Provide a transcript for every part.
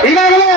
ಈಗಾಗಲೇ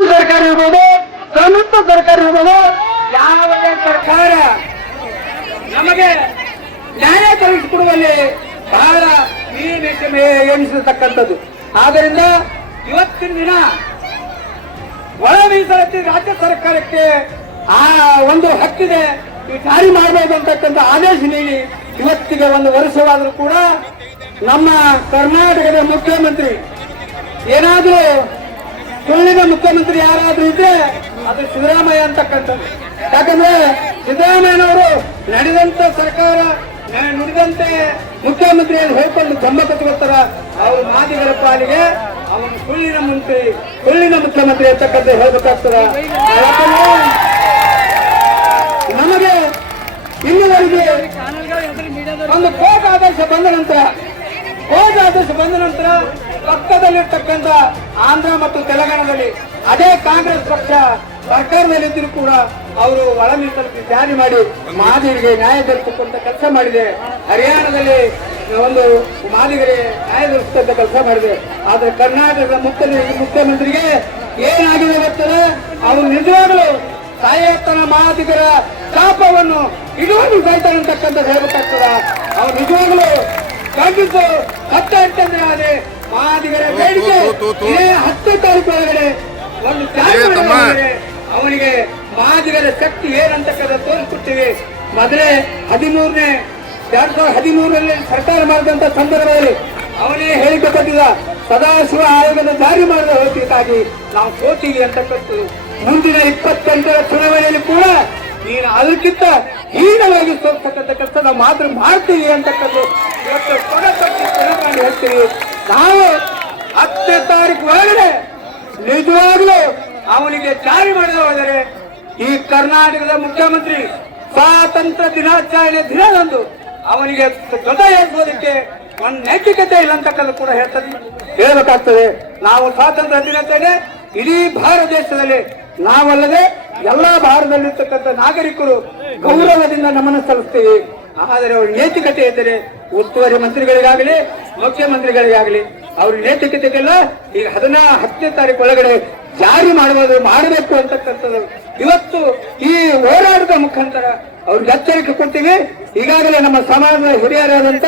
ಸರ್ಕಾರ ಇರ್ಬೋದು, ಸಂಯುಕ್ತ ಸರ್ಕಾರ ಇರ್ಬೋದು, ಯಾವುದೇ ಸರ್ಕಾರ ನಮಗೆ ನ್ಯಾಯ ಕಲಿಸಿಕೊಡುವಲ್ಲಿ ಬಹಳ ಎಣಿಸತಕ್ಕಂಥದ್ದು. ಆದ್ದರಿಂದ ಇವತ್ತಿನ ದಿನ ಒಳ ಮೀಸಲಾತಿ ರಾಜ್ಯ ಸರ್ಕಾರಕ್ಕೆ ಆ ಒಂದು ಹಕ್ಕಿದೆ, ಈ ಜಾರಿ ಮಾಡಬಹುದು ಅಂತಕ್ಕಂಥ ಆದೇಶ ನೀಡಿ ಇವತ್ತಿಗೆ ಒಂದು ವರ್ಷವಾದರೂ ಕೂಡ ನಮ್ಮ ಕರ್ನಾಟಕದ ಮುಖ್ಯಮಂತ್ರಿ ಏನಾದರೂ ಸುಳ್ಳಿನ ಮುಖ್ಯಮಂತ್ರಿ ಯಾರಾದ್ರೂ ಇದ್ರೆ ಅದು ಸಿದ್ದರಾಮಯ್ಯ ಅಂತಕ್ಕಂಥದ್ದು. ಯಾಕಂದ್ರೆ ಸಿದ್ದರಾಮಯ್ಯನವರು ನಡೆದಂತ ಸರ್ಕಾರ ನುಡಿದಂತೆ ಮುಖ್ಯಮಂತ್ರಿ ಹೇಳ್ಕೊಂಡು ಜಮ್ಮ ಕತ್ಕೊಳ್ತಾರ. ಅವರು ಮಾದಿಗರ ಪಾಲಿಗೆ ಅವನು ಸುಳ್ಳಿನ ಮುಖ್ಯಮಂತ್ರಿ ಅಂತಕ್ಕಂಥ ಹೇಳ್ಬೇಕಾಗ್ತದ. ನಮಗೆ ಇಲ್ಲಿವರೆಗೆ ಒಂದು ಕೋರ್ಟ್ ಆದೇಶ ಬಂದ ನಂತರ ಪಕ್ಕದಲ್ಲಿರ್ತಕ್ಕಂಥ ಆಂಧ್ರ ಮತ್ತು ತೆಲಂಗಾಣದಲ್ಲಿ ಅದೇ ಕಾಂಗ್ರೆಸ್ ಪಕ್ಷ ಸರ್ಕಾರದಲ್ಲಿದ್ದರೂ ಕೂಡ ಅವರು ಒಳ ಮೀಸಲಾತಿ ಜಾರಿ ಮಾಡಿ ಮಾದಿಗರಿಗೆ ನ್ಯಾಯ ದೊರಕಿಸುವಂತ ಕೆಲಸ ಮಾಡಿದೆ. ಹರಿಯಾಣದಲ್ಲಿ ಒಂದು ಮಾದಿಗರಿಗೆ ನ್ಯಾಯ ದೊರಕಿಸುವಂತ ಕೆಲಸ ಮಾಡಿದೆ. ಆದ್ರೆ ಕರ್ನಾಟಕದ ಮುಖ್ಯಮಂತ್ರಿಗೆ ಏನಾಗಿದೆ ಗೊತ್ತಲ್ಲ, ಅವರು ನಿಜವಾಗಲೂ ಸಾಯತನ ಮಾದಿಗರ ಶಾಪವನ್ನು ಇಡುವುದು ಸಾಯ್ತಾನೆ ಅಂತಕ್ಕಂಥ ಹೇಳ್ಬೇಕಾಗ್ತದ. ಅವ್ರು ನಿಜವಾಗಲೂ ಖಂಡಿತು 18 ಆದ್ರೆ ಮಾದಿಗರ ಬೇಡಿಕೆ 10 ತಾರೀಕು ಒಳಗಡೆ ಒಂದು ಅವನಿಗೆ ಮಾದಿಗರ ಶಕ್ತಿ ಏನಂತಕ್ಕಂಥ ತೋರಿಸ್ಕೊಡ್ತೀವಿ. ಮೊದಲೇ 2013ರಲ್ಲಿ ಸರ್ಕಾರ ಮಾಡಿದಂತ ಸಂದರ್ಭದಲ್ಲಿ ಅವನೇ ಹೇಳಿಕೆ ಕೊಟ್ಟಿದ್ದ, ಸದಾಶಿವ ಆಯೋಗದ ಜಾರಿ ಮಾಡದ ಹೋಗ್ಬೇಕಾಗಿ ನಾವು ಸೋತೀವಿ ಅಂತಕ್ಕಂಥದ್ದು. ಮುಂದಿನ 28ರ ಚುನಾವಣೆಯಲ್ಲಿ ಕೂಡ ನೀನು ಅದಕ್ಕಿಂತ ಹೀನವಾಗಿ ಸೋರ್ತಕ್ಕಂಥ ಕೆಲಸ ನಾವು ಮಾತ್ರ ಮಾಡ್ತೀವಿ ಅಂತಕ್ಕಂಥ ಇವತ್ತು ಮಾಡಿ ಹೇಳ್ತೀವಿ. ನಾವು 10ನೇ ತಾರೀಕು ಒಳಗಡೆ ನಿಜವಾಗ್ಲೂ ಅವನಿಗೆ ಜಾರಿ ಮಾಡದೆ ಹೋದರೆ ಈ ಕರ್ನಾಟಕದ ಮುಖ್ಯಮಂತ್ರಿ ಸ್ವಾತಂತ್ರ್ಯ ದಿನಾಚರಣೆ ದಿನದಂದು ಅವನಿಗೆ ಜೊತೆ ಏರ್ಸೋದಕ್ಕೆ ಒಂದು ನೈತಿಕತೆ ಇಲ್ಲ ಅಂತಕ್ಕಂಥ ಕೂಡ ಹೇಳ್ಬೇಕಾಗ್ತದೆ. ನಾವು ಸ್ವಾತಂತ್ರ್ಯ ದಿನಾಚರಣೆ ಇಡೀ ಭಾರತ ದೇಶದಲ್ಲಿ ನಾವಲ್ಲದೆ ಎಲ್ಲಾ ಭಾರತದಲ್ಲಿರ್ತಕ್ಕಂಥ ನಾಗರಿಕರು ಗೌರವದಿಂದ ನಮನ ಸಲ್ಲಿಸ್ತೀವಿ. ಆದರೆ ಅವ್ರ ನೈತಿಕತೆ ಇದ್ದರೆ ಉಸ್ತುವಾರಿ ಮಂತ್ರಿಗಳಿಗಾಗಲಿ ಮುಖ್ಯಮಂತ್ರಿಗಳಿಗಾಗಲಿ ಅವ್ರ ನೈತಿಕತೆಗೆಲ್ಲ ಈಗ 10ನೇ ತಾರೀಕು ಒಳಗಡೆ ಜಾರಿ ಮಾಡಬೇಕು ಅಂತಕ್ಕಂಥದ್ದು ಇವತ್ತು ಈ ಹೋರಾಟದ ಮುಖಾಂತರ ಅವ್ರಿಗೆ ಎಚ್ಚರಿಕೆ ಕೊಡ್ತೀವಿ. ಈಗಾಗಲೇ ನಮ್ಮ ಸಮಾಜದ ಹಿರಿಯರಾದಂತ